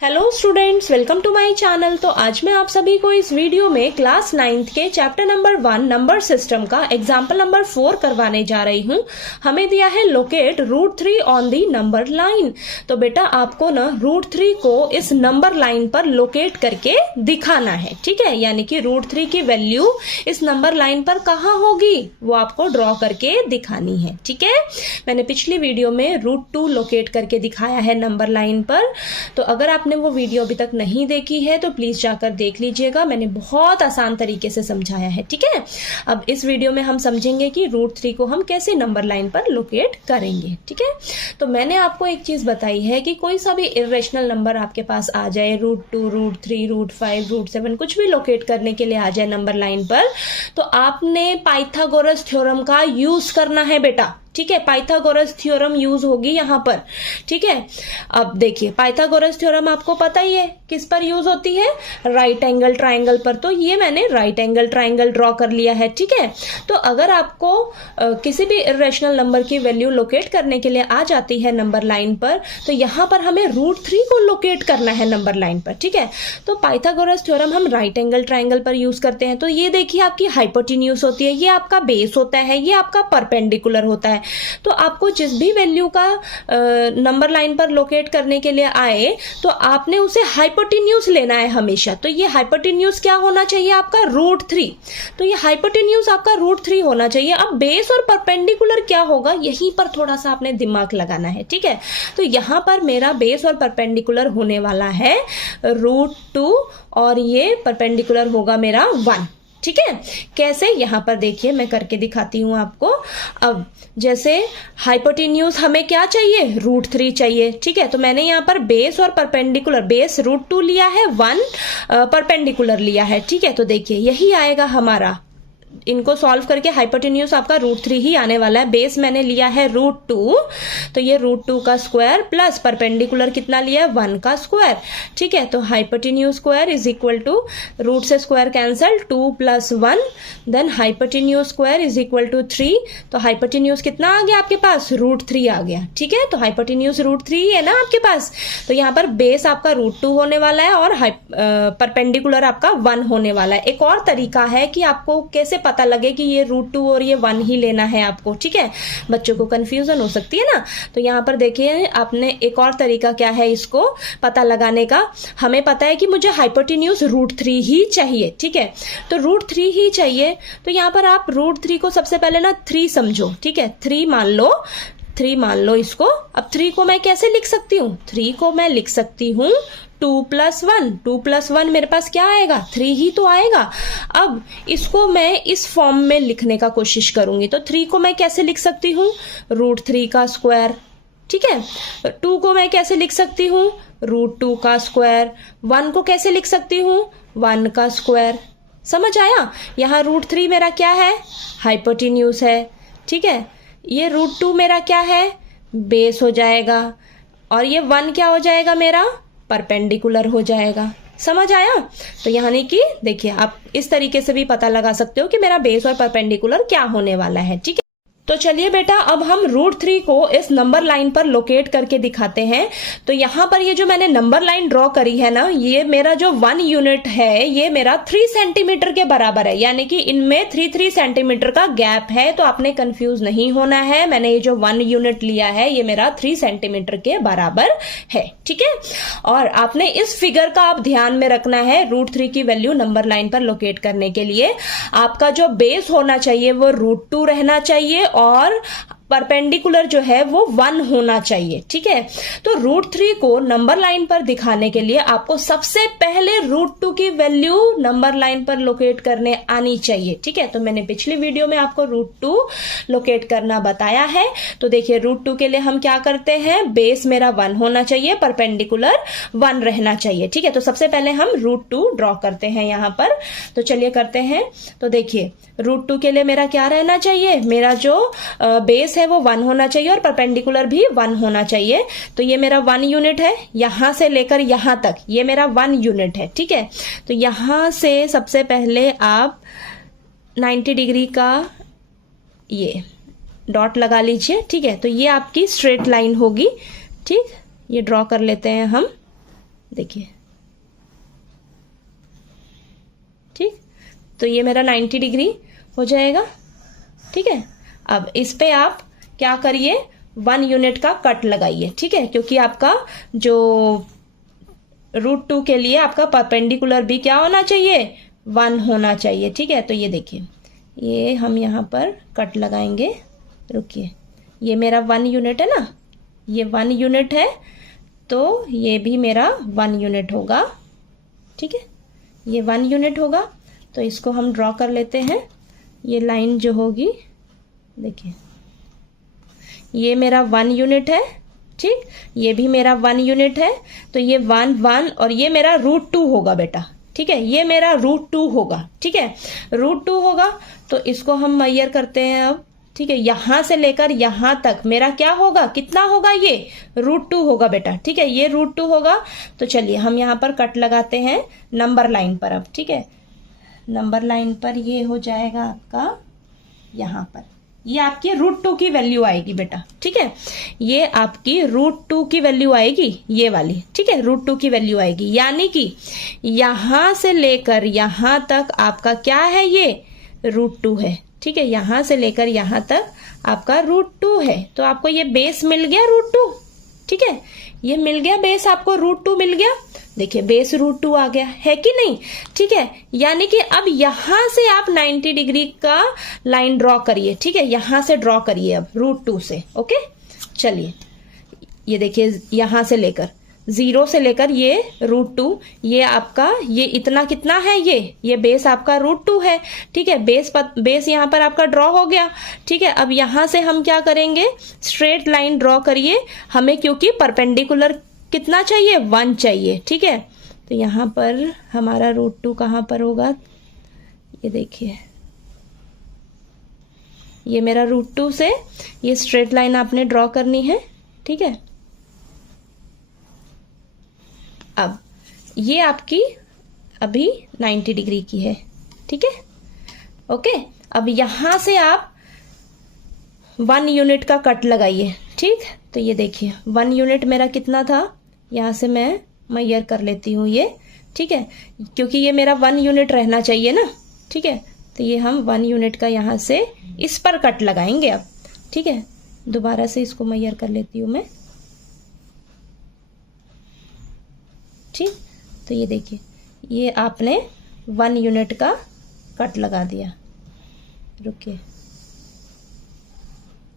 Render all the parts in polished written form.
Hello students, welcome to my channel. तो आज मैं आप सभी को इस वीडियो में क्लास 9th के चैप्टर नंबर 1 नंबर सिस्टम का एग्जाम्पल नंबर 4 करवाने जा रही हूँ। हमें दिया है locate root 3 on the number line. तो बेटा आपको ना रूट 3 को इस नंबर लाइन पर लोकेट करके दिखाना है, ठीक है। यानी कि रूट 3 की वैल्यू इस नंबर लाइन पर कहाँ होगी वो आपको ड्रॉ करके दिखानी है, ठीक है। मैंने पिछली वीडियो में रूट 2 लोकेट करके दिखाया है नंबर लाइन पर। तो अगर आप वो वीडियो अभी तक नहीं देखी है तो प्लीज जाकर देख लीजिएगा। मैंने बहुत आसान तरीके से समझाया है, ठीक है। अब इस वीडियो में हम समझेंगे कि रूट 3 को हम कैसे नंबर लाइन पर लोकेट करेंगे, ठीक है। तो मैंने आपको एक चीज बताई है कि कोई सा भी इरेशनल नंबर आपके पास आ जाए, रूट 2, रूट 3, रूट 5, रूट 7, कुछ भी लोकेट करने के लिए आ जाए नंबर लाइन पर, तो आपने पाइथागोरस थ्योरम का यूज करना है बेटा, ठीक है। पाइथागोरस थ्योरम यूज होगी यहां पर, ठीक है। अब देखिए पाइथागोरस थ्योरम आपको पता ही है किस पर यूज होती है, राइट एंगल ट्राइंगल पर। तो ये मैंने राइट एंगल ट्राइंगल ड्रॉ कर लिया है, ठीक है। तो अगर आपको किसी भी इरेशनल नंबर की वैल्यू लोकेट करने के लिए आ जाती है नंबर लाइन पर, तो यहां पर हमें रूट 3 को लोकेट करना है नंबर लाइन पर, ठीक है। तो पाइथागोरस थ्योरम हम राइट एंगल ट्राइंगल पर यूज करते हैं। तो ये देखिए आपकी हाइपोटेन्यूज होती है, ये आपका बेस होता है, ये आपका परपेंडिकुलर होता है। तो आपको जिस भी वैल्यू का नंबर लाइन पर लोकेट करने के लिए आए तो आपने उसे हाइपोटेन्यूज लेना है हमेशा। तो ये हाइपोटेन्यूज क्या होना चाहिए आपका, रूट 3। तो ये हाइपोटेन्यूज आपका रूट 3 होना चाहिए। अब बेस और परपेंडिकुलर क्या होगा, यहीं पर थोड़ा सा आपने दिमाग लगाना है, ठीक है। तो यहां पर मेरा बेस और परपेंडिकुलर होने वाला है रूट 2 और ये परपेंडिकुलर होगा मेरा 1, ठीक है। कैसे, यहां पर देखिए मैं करके दिखाती हूं आपको। अब जैसे हाइपोटेन्यूज हमें क्या चाहिए, रूट 3 चाहिए, ठीक है। तो मैंने यहां पर बेस और परपेंडिकुलर, बेस रूट 2 लिया है, 1 परपेंडिकुलर लिया है, ठीक है। तो देखिए यही आएगा हमारा, इनको सॉल्व करके हाइपोटेन्यूज आपका रूट 3 ही आने वाला है। बेस मैंने लिया है रूट 2, तो ये रूट 2 का स्क्वायर प्लस परपेंडिकुलर कितना लिया है, 1 का स्क्वायर, ठीक है। तो hypotenuse square is equal to root से square cancel 2 + 1, then hypotenuse square is equal to 3। तो हाइपोटेन्यूज कितना आ गया आपके पास, रूट 3 आ गया, ठीक है। तो हाइपोटेन्यूज रूट 3 है ना आपके पास। तो यहाँ पर बेस आपका रूट 2 होने वाला है और परपेंडिकुलर आपका 1 होने वाला है। एक और तरीका है कि आपको कैसे पता लगे कि ये रूट 2 और ये 1 ही लेना है आपको, ठीक है। बच्चों को कंफ्यूजन हो सकती है ना। तो यहाँ पर देखिए आपने एक और तरीका क्या है इसको पता लगाने का। हमें पता है कि मुझे हाइपोटेन्यूज रूट 3 ही चाहिए, ठीक है। तो रूट 3 ही चाहिए। तो यहाँ पर आप रूट 3 को सबसे पहले ना 3 समझो, ठीक है। 3 मान लो, 3 मान लो इसको। अब 3 को मैं कैसे लिख सकती हूँ, 3 को मैं लिख सकती हूँ 2 + 1। 2 + 1 मेरे पास क्या आएगा, 3 ही तो आएगा। अब इसको मैं इस फॉर्म में लिखने का कोशिश करूंगी। तो 3 को मैं कैसे लिख सकती हूँ, रूट 3 का स्क्वायर, ठीक है। 2 को मैं कैसे लिख सकती हूँ, रूट 2 का स्क्वायर। 1 को कैसे लिख सकती हूँ, 1 का स्क्वायर। समझ आया। यहाँ रूट 3 मेरा क्या है, हाइपोटेन्यूज है, ठीक है। ये रूट 2 मेरा क्या है, बेस हो जाएगा, और ये 1 क्या हो जाएगा मेरा, परपेंडिकुलर हो जाएगा। समझ आया। तो यानी कि देखिए आप इस तरीके से भी पता लगा सकते हो कि मेरा बेस और परपेंडिकुलर क्या होने वाला है, ठीक है। तो चलिए बेटा अब हम रूट 3 को इस नंबर लाइन पर लोकेट करके दिखाते हैं। तो यहां पर ये जो मैंने नंबर लाइन ड्रॉ करी है ना, ये मेरा जो 1 यूनिट है ये मेरा 3 सेंटीमीटर के बराबर है। यानी कि इनमें 3 सेंटीमीटर का गैप है। तो आपने कंफ्यूज नहीं होना है। मैंने ये जो 1 यूनिट लिया है ये मेरा 3 सेंटीमीटर के बराबर है, ठीक है। और आपने इस फिगर का आप ध्यान में रखना है रूट 3 की वैल्यू नंबर लाइन पर लोकेट करने के लिए। आपका जो बेस होना चाहिए वो रूट 2 रहना चाहिए और परपेंडिकुलर जो है वो 1 होना चाहिए, ठीक है। तो रूट 3 को नंबर लाइन पर दिखाने के लिए आपको सबसे पहले रूट 2 की वैल्यू नंबर लाइन पर लोकेट करने आनी चाहिए, ठीक है। तो मैंने पिछली वीडियो में आपको रूट 2 लोकेट करना बताया है। तो देखिए रूट 2 के लिए हम क्या करते हैं, बेस मेरा 1 होना चाहिए, परपेंडिकुलर 1 रहना चाहिए, ठीक है। तो सबसे पहले हम रूट 2 ड्रॉ करते हैं यहां पर। तो चलिए करते हैं। तो देखिए रूट 2 के लिए मेरा क्या रहना चाहिए, मेरा जो बेस है वो 1 होना चाहिए और परपेंडिकुलर भी 1 होना चाहिए। तो ये मेरा 1 यूनिट है, यहां से लेकर यहां तक ये मेरा 1 यूनिट है, ठीक है। तो यहां से सबसे पहले आप 90 डिग्री का ये डॉट लगा लीजिए, ठीक है। तो ये आपकी स्ट्रेट लाइन होगी, ठीक। ये ड्रॉ कर लेते हैं हम। देखिए, ठीक। तो ये मेरा 90 डिग्री हो जाएगा, ठीक है। अब इस पे आप क्या करिए, 1 यूनिट का कट लगाइए, ठीक है, क्योंकि आपका जो √2 के लिए आपका परपेंडिकुलर भी क्या होना चाहिए, 1 होना चाहिए, ठीक है। तो ये देखिए, ये हम यहाँ पर कट लगाएंगे। रुकिए, ये मेरा 1 यूनिट है ना, ये 1 यूनिट है, तो ये भी मेरा 1 यूनिट होगा, ठीक है। ये 1 यूनिट होगा, तो इसको हम ड्रॉ कर लेते हैं। ये लाइन जो होगी, देखिए, ये मेरा 1 यूनिट है, ठीक। ये भी मेरा 1 यूनिट है, तो ये 1 1 और ये मेरा √2 होगा बेटा, ठीक है। ये मेरा √2 होगा, ठीक है, √2 होगा। तो इसको हम मेजर करते हैं अब, ठीक है। यहां से लेकर यहां तक मेरा क्या होगा, कितना होगा, ये √2 होगा बेटा, ठीक है। ये √2 होगा। तो चलिए हम यहाँ पर कट लगाते हैं नंबर लाइन पर अब, ठीक है। नंबर लाइन पर ये हो जाएगा आपका, यहाँ पर ये आपकी √2 की वैल्यू आएगी बेटा, ठीक है। ये आपकी √2 की वैल्यू आएगी, ये वाली, ठीक है, √2 की वैल्यू आएगी। यानी कि यहां से लेकर यहां तक आपका क्या है, ये √2 है, ठीक है। यहां से लेकर यहां तक आपका √2 है। तो आपको ये बेस मिल गया √2, ठीक है। ये मिल गया बेस, आपको √2 मिल गया। देखिए, बेस √2 आ गया है कि नहीं, ठीक है। यानी कि अब यहां से आप 90 डिग्री का लाइन ड्रॉ करिए, ठीक है। यहां से ड्रॉ करिए अब √2 से, ओके। चलिए, ये देखिए, यहां से लेकर 0 से लेकर ये √2, ये आपका, ये इतना कितना है, ये बेस आपका √2 है, ठीक है। बेस यहाँ पर आपका ड्रॉ हो गया, ठीक है। अब यहां से हम क्या करेंगे, स्ट्रेट लाइन ड्रॉ करिए हमें, क्योंकि परपेंडिकुलर कितना चाहिए, 1 चाहिए, ठीक है। तो यहाँ पर हमारा √2 कहाँ पर होगा, ये देखिए, ये मेरा √2 से ये स्ट्रेट लाइन आपने ड्रॉ करनी है, ठीक है। अब ये आपकी अभी 90 डिग्री की है, ठीक है, ओके। अब यहां से आप 1 यूनिट का कट लगाइए, ठीक। तो ये देखिए, 1 यूनिट मेरा कितना था, यहां से मैं मेजर कर लेती हूँ ये, ठीक है, क्योंकि ये मेरा 1 यूनिट रहना चाहिए ना, ठीक है। तो ये हम 1 यूनिट का यहां से इस पर कट लगाएंगे अब, ठीक है। दोबारा से इसको मेजर कर लेती हूँ मैं, ठीक। तो ये देखिए, ये आपने 1 यूनिट का कट लगा दिया, रुकिए,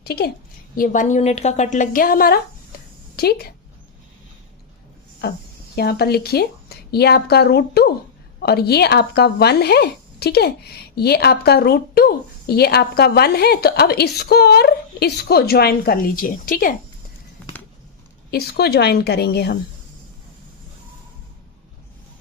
ठीक है। ये 1 यूनिट का कट लग गया हमारा, ठीक। अब यहां पर लिखिए, ये आपका √2 और ये आपका 1 है, ठीक है। ये आपका √2, ये आपका 1 है। तो अब इसको और इसको ज्वाइन कर लीजिए, ठीक है। इसको ज्वाइन करेंगे हम,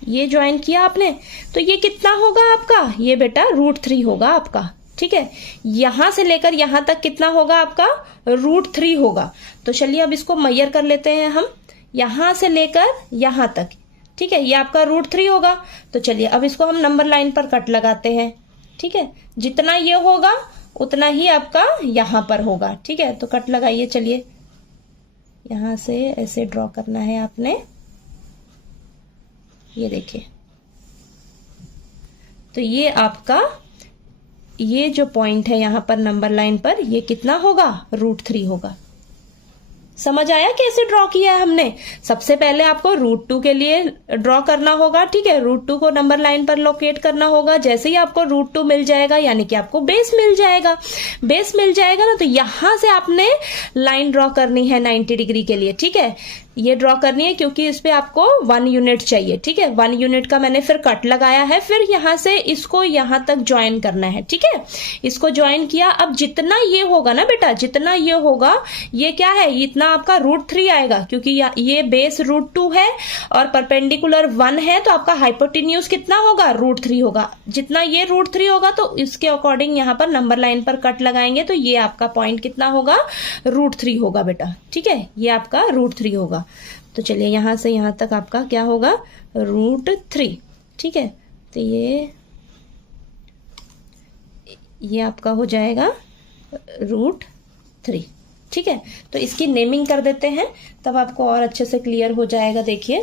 ये ज्वाइन किया आपने, तो ये कितना होगा आपका, ये बेटा √3 होगा आपका, ठीक है। यहां से लेकर यहां तक कितना होगा आपका, √3 होगा। तो चलिए अब इसको मेजर कर लेते हैं हम, यहां से लेकर यहां तक, ठीक है। ये आपका √3 होगा। तो चलिए अब इसको हम नंबर लाइन पर कट लगाते हैं, ठीक है। जितना ये होगा उतना ही आपका यहां पर होगा, ठीक है। तो कट लगाइए, चलिए, यहां से ऐसे ड्रॉ करना है आपने, ये देखिए। तो ये आपका, ये जो पॉइंट है यहां पर नंबर लाइन पर, ये कितना होगा, √3 होगा। समझ आया कैसे ड्रॉ किया है हमने। सबसे पहले आपको √2 के लिए ड्रॉ करना होगा, ठीक है। √2 को नंबर लाइन पर लोकेट करना होगा। जैसे ही आपको √2 मिल जाएगा, यानी कि आपको बेस मिल जाएगा, बेस मिल जाएगा ना, तो यहां से आपने लाइन ड्रॉ करनी है 90 डिग्री के लिए, ठीक है। ये ड्रॉ करनी है क्योंकि इस पे आपको 1 यूनिट चाहिए, ठीक है। 1 यूनिट का मैंने फिर कट लगाया है, फिर यहां से इसको यहां तक ज्वाइन करना है, ठीक है। इसको ज्वाइन किया। अब जितना ये होगा ना बेटा, जितना ये होगा, ये क्या है, इतना आपका √3 आएगा, क्योंकि ये बेस √2 है और परपेंडिकुलर 1 है, तो आपका हाइपोटेन्यूज कितना होगा, √3 होगा। जितना ये √3 होगा, तो इसके अकॉर्डिंग यहाँ पर नंबर लाइन पर कट लगाएंगे, तो ये आपका पॉइंट कितना होगा, √3 होगा बेटा, ठीक है। ये आपका √3 होगा। तो चलिए यहां से यहां तक आपका क्या होगा, √3, ठीक है। तो ये आपका हो जाएगा √3, ठीक है। तो इसकी नेमिंग कर देते हैं, तब आपको और अच्छे से क्लियर हो जाएगा। देखिए,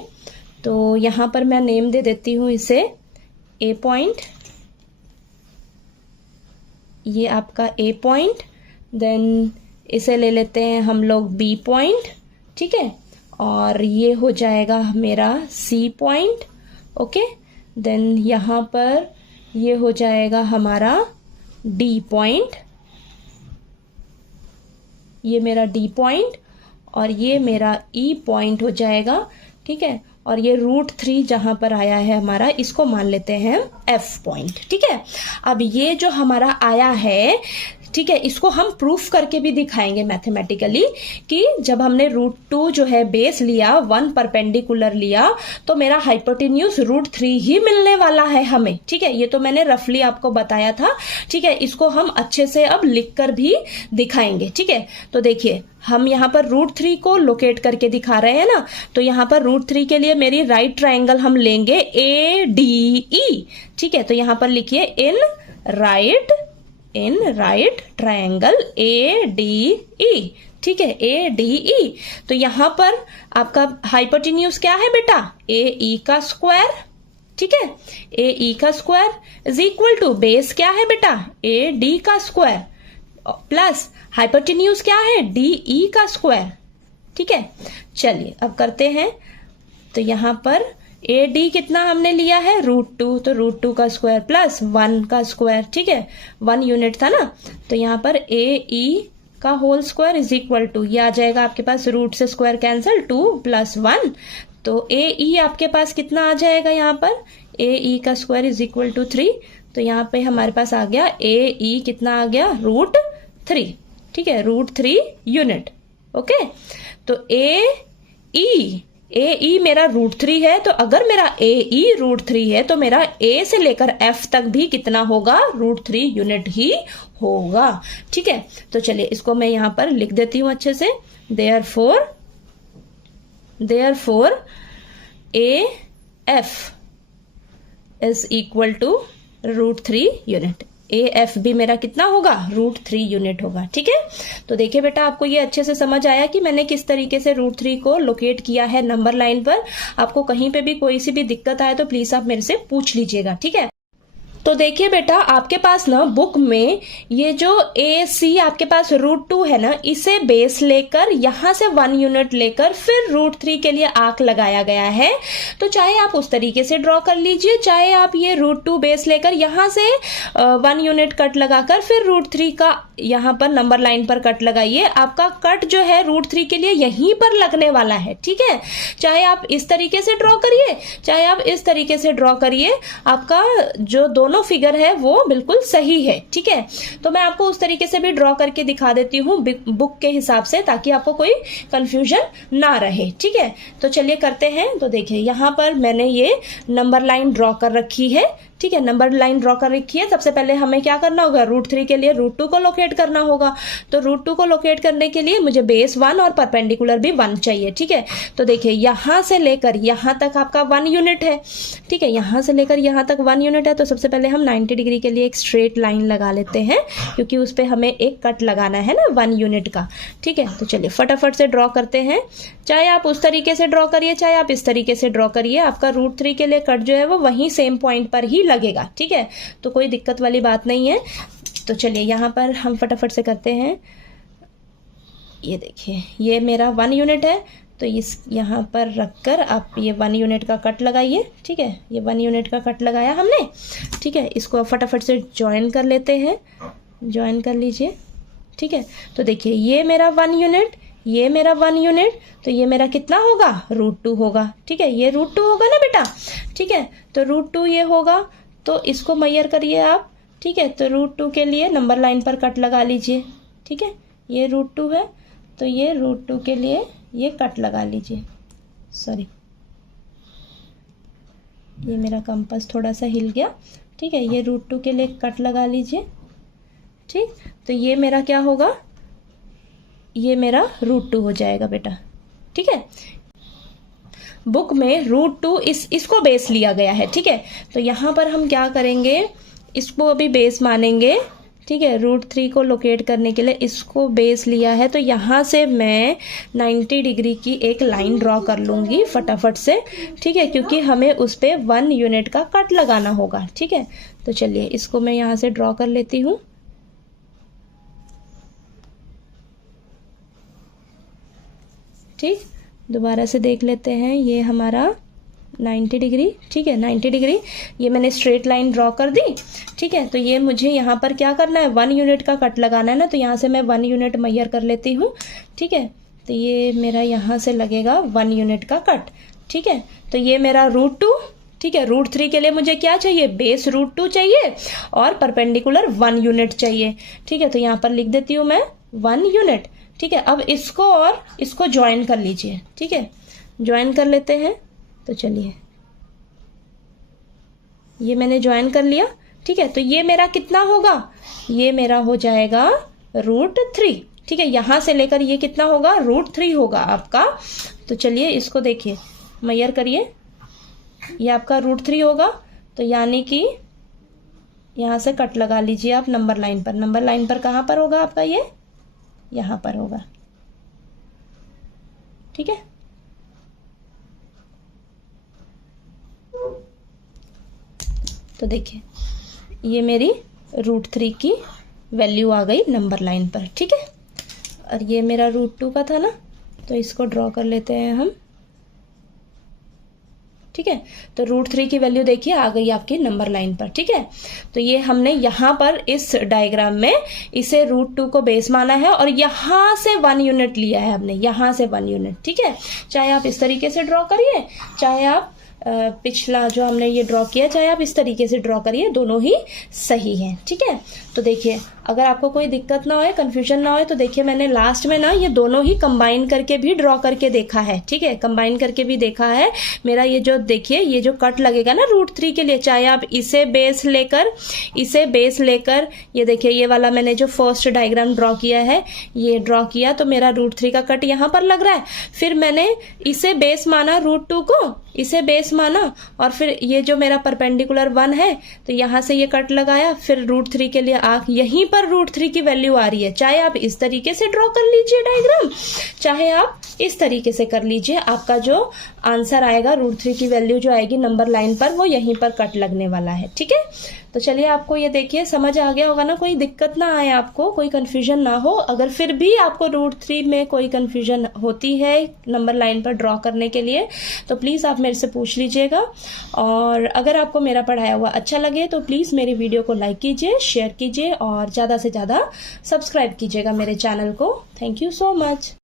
तो यहाँ पर मैं नेम दे देती हूँ इसे ए पॉइंट, ये आपका ए पॉइंट, देन इसे ले लेते हैं हम लोग बी पॉइंट, ठीक है, और ये हो जाएगा मेरा सी पॉइंट, ओके, देन यहाँ पर ये हो जाएगा हमारा डी पॉइंट, ये मेरा डी पॉइंट, और ये मेरा ई पॉइंट हो जाएगा, ठीक है, और ये √3 जहां पर आया है हमारा, इसको मान लेते हैं एफ पॉइंट, ठीक है। अब ये जो हमारा आया है, ठीक है, इसको हम प्रूफ करके भी दिखाएंगे मैथमेटिकली कि जब हमने √2 जो है बेस लिया, 1 परपेंडिकुलर लिया, तो मेरा हाइपोटेन्यूज √3 ही मिलने वाला है हमें, ठीक है। ये तो मैंने रफली आपको बताया था, ठीक है। इसको हम अच्छे से अब लिख कर भी दिखाएंगे, ठीक है। तो देखिए हम यहाँ पर √3 को लोकेट करके दिखा रहे हैं ना, तो यहाँ पर √3 के लिए मेरी राइट ट्राइंगल हम लेंगे ADE, ठीक है। तो यहाँ पर लिखिए इन राइट ट्रायंगल ADE, ठीक है, ADE। तो यहां पर आपका हाइपोटेन्यूज क्या है बेटा, AE का स्क्वायर, ठीक है, AE का square is equal to base क्या है बेटा, AD का स्क्वायर, प्लस हाइपोटेन्यूज क्या है, DE का स्क्वायर, ठीक है। चलिए अब करते हैं, तो यहां पर AD कितना हमने लिया है, √2, तो √2 का स्क्वायर प्लस 1 का स्क्वायर, ठीक है, 1 यूनिट था ना, तो यहाँ पर AE का whole square is equal to, ये आ जाएगा आपके पास रूट से स्क्वायर कैंसिल, 2 + 1, तो AE आपके पास कितना आ जाएगा, यहाँ पर AE का स्क्वायर इज इक्वल टू 3, तो यहाँ पे हमारे पास आ गया AE कितना आ गया, √3, ठीक है, √3 यूनिट, ओके। तो AE मेरा √3 है, तो अगर मेरा AE √3 है तो मेरा A से लेकर F तक भी कितना होगा, √3 यूनिट ही होगा, ठीक है। तो चलिए इसको मैं यहां पर लिख देती हूं अच्छे से, therefore AF is equal to √3 unit, AF भी मेरा कितना होगा, √3 यूनिट होगा, ठीक है। तो देखिए बेटा आपको ये अच्छे से समझ आया कि मैंने किस तरीके से √3 को लोकेट किया है नंबर लाइन पर। आपको कहीं पे भी कोई सी भी दिक्कत आए तो प्लीज आप मेरे से पूछ लीजिएगा, ठीक है। तो देखिए बेटा आपके पास ना बुक में ये जो AC आपके पास √2 है ना, इसे बेस लेकर यहां से 1 यूनिट लेकर फिर √3 के लिए आर्क लगाया गया है। तो चाहे आप उस तरीके से ड्रॉ कर लीजिए, चाहे आप ये √2 बेस लेकर यहां से 1 यूनिट कट लगाकर फिर √3 का यहाँ पर नंबर लाइन पर कट लगाइए। आपका कट जो है √3 के लिए यहीं पर लगने वाला है, ठीक है। चाहे आप इस तरीके से ड्रॉ करिए, चाहे आप इस तरीके से ड्रॉ करिए, आपका जो दोनों फिगर है वो बिल्कुल सही है, ठीक है। तो मैं आपको उस तरीके से भी ड्रॉ करके दिखा देती हूँ बुक के हिसाब से, ताकि आपको कोई कंफ्यूजन ना रहे, ठीक है। तो चलिए करते हैं। तो देखिए यहाँ पर मैंने ये नंबर लाइन ड्रॉ कर रखी है, ठीक है, नंबर लाइन ड्रॉ कर रखी है। सबसे पहले हमें क्या करना होगा, √3 के लिए √2 को लोकेट करना होगा। तो √2 को लोकेट करने के लिए मुझे बेस 1 और परपेंडिकुलर भी 1 चाहिए, ठीक है। तो देखिए यहां से लेकर यहां तक आपका 1 यूनिट है, ठीक है, यहां से लेकर यहां तक 1 यूनिट है। तो सबसे पहले हम 90 डिग्री के लिए एक स्ट्रेट लाइन लगा लेते हैं, क्योंकि उस पर हमें एक कट लगाना है ना 1 यूनिट का, ठीक है। तो चलिए फटाफट से ड्रॉ करते हैं। चाहे आप उस तरीके से ड्रॉ करिए, चाहे आप इस तरीके से ड्रॉ करिए, आपका √3 के लिए कट जो है वो वहीं सेम पॉइंट पर ही लगेगा, ठीक है। तो कोई दिक्कत वाली बात नहीं है। तो चलिए यहाँ पर हम फटाफट से करते हैं। ये देखिए ये मेरा 1 यूनिट है, तो इस यहाँ पर रखकर आप ये 1 यूनिट का कट लगाइए, ठीक है। ये 1 यूनिट का कट लगाया हमने, ठीक है। इसको फटाफट से ज्वाइन कर लेते हैं, ज्वाइन कर लीजिए, ठीक है। तो देखिए ये मेरा 1 यूनिट, ये मेरा 1 यूनिट, तो ये मेरा कितना होगा, √2 होगा, ठीक है। ये √2 होगा ना बेटा, ठीक है। तो √2 ये होगा, तो इसको मेजर करिए आप, ठीक है। तो √2 के लिए नंबर लाइन पर कट लगा लीजिए, ठीक है। ये √2 है, तो ये √2 के लिए ये कट लगा लीजिए। सॉरी, ये मेरा कंपास थोड़ा सा हिल गया, ठीक है। ये √2 के लिए कट लगा लीजिए, ठीक। तो ये मेरा क्या होगा, ये मेरा √2 हो जाएगा बेटा, ठीक है। बुक में √2 इसको बेस लिया गया है, ठीक है। तो यहाँ पर हम क्या करेंगे, इसको अभी बेस मानेंगे, ठीक है। √3 को लोकेट करने के लिए इसको बेस लिया है, तो यहाँ से मैं 90 डिग्री की एक लाइन ड्रॉ कर लूँगी फटाफट से, ठीक है, क्योंकि हमें उस पर 1 यूनिट का कट लगाना होगा, ठीक है। तो चलिए इसको मैं यहाँ से ड्रॉ कर लेती हूँ। ठीक, दोबारा से देख लेते हैं, ये हमारा 90 डिग्री, ठीक है, 90 डिग्री ये मैंने स्ट्रेट लाइन ड्रॉ कर दी, ठीक है। तो ये मुझे यहाँ पर क्या करना है, 1 यूनिट का कट लगाना है ना, तो यहाँ से मैं 1 यूनिट मेजर कर लेती हूँ, ठीक है। तो ये मेरा यहाँ से लगेगा 1 यूनिट का कट, ठीक है। तो ये मेरा √2, ठीक है। √3 के लिए मुझे क्या चाहिए, बेस √2 चाहिए और परपेंडिकुलर 1 यूनिट चाहिए, ठीक है। तो यहाँ पर लिख देती हूँ मैं 1 यूनिट, ठीक है। अब इसको और इसको ज्वाइन कर लीजिए, ठीक है, ज्वाइन कर लेते हैं। तो चलिए ये मैंने ज्वाइन कर लिया, ठीक है। तो ये मेरा कितना होगा, ये मेरा हो जाएगा √3, ठीक है। यहां से लेकर ये कितना होगा, √3 होगा आपका। तो चलिए इसको देखिए, मेजर करिए, ये आपका √3 होगा। तो यानी कि यहां से कट लगा लीजिए आप नंबर लाइन पर। नंबर लाइन पर कहां पर होगा आपका, ये यहां पर होगा, ठीक है। तो देखिए ये मेरी √3 की वैल्यू आ गई नंबर लाइन पर, ठीक है। और ये मेरा √2 का था ना, तो इसको ड्रॉ कर लेते हैं हम, ठीक है। तो √3 की वैल्यू देखिए आ गई आपकी नंबर लाइन पर, ठीक है। तो ये हमने यहाँ पर इस डायग्राम में इसे √2 को बेस माना है और यहाँ से 1 यूनिट लिया है हमने, यहाँ से 1 यूनिट, ठीक है। चाहे आप इस तरीके से ड्रॉ करिए, चाहे आप पिछला जो हमने ये ड्रॉ किया, चाहे आप इस तरीके से ड्रॉ करिए, दोनों ही सही हैं, ठीक है। तो देखिए अगर आपको कोई दिक्कत ना हो, कंफ्यूजन ना हो, तो देखिए मैंने लास्ट में ना ये दोनों ही कंबाइन करके भी ड्रॉ करके देखा है, ठीक है, कंबाइन करके भी देखा है। मेरा ये जो देखिए ये जो कट लगेगा ना √3 के लिए, चाहे आप इसे बेस लेकर ये देखिए ये वाला मैंने जो फर्स्ट डायग्राम ड्रॉ किया है, ये ड्रॉ किया, तो मेरा √3 का कट यहाँ पर लग रहा है। फिर मैंने इसे बेस माना, √2 को इसे बेस माना, और फिर ये जो मेरा परपेंडिकुलर 1 है, तो यहाँ से ये कट लगाया, फिर √3 के लिए यहीं पर √3 की वैल्यू आ रही है। चाहे आप इस तरीके से ड्रॉ कर लीजिए डायग्राम, चाहे आप इस तरीके से कर लीजिए, आपका जो आंसर आएगा √3 की वैल्यू जो आएगी नंबर लाइन पर, वो यहीं पर कट लगने वाला है, ठीक है। तो चलिए आपको ये देखिए समझ आ गया होगा ना, कोई दिक्कत ना आए आपको, कोई कंफ्यूजन ना हो। अगर फिर भी आपको √3 में कोई कंफ्यूजन होती है नंबर लाइन पर ड्रॉ करने के लिए, तो प्लीज़ आप मेरे से पूछ लीजिएगा। और अगर आपको मेरा पढ़ाया हुआ अच्छा लगे तो प्लीज़ मेरी वीडियो को लाइक कीजिए, शेयर कीजिए और ज़्यादा से ज़्यादा सब्सक्राइब कीजिएगा मेरे चैनल को। Thank you so much.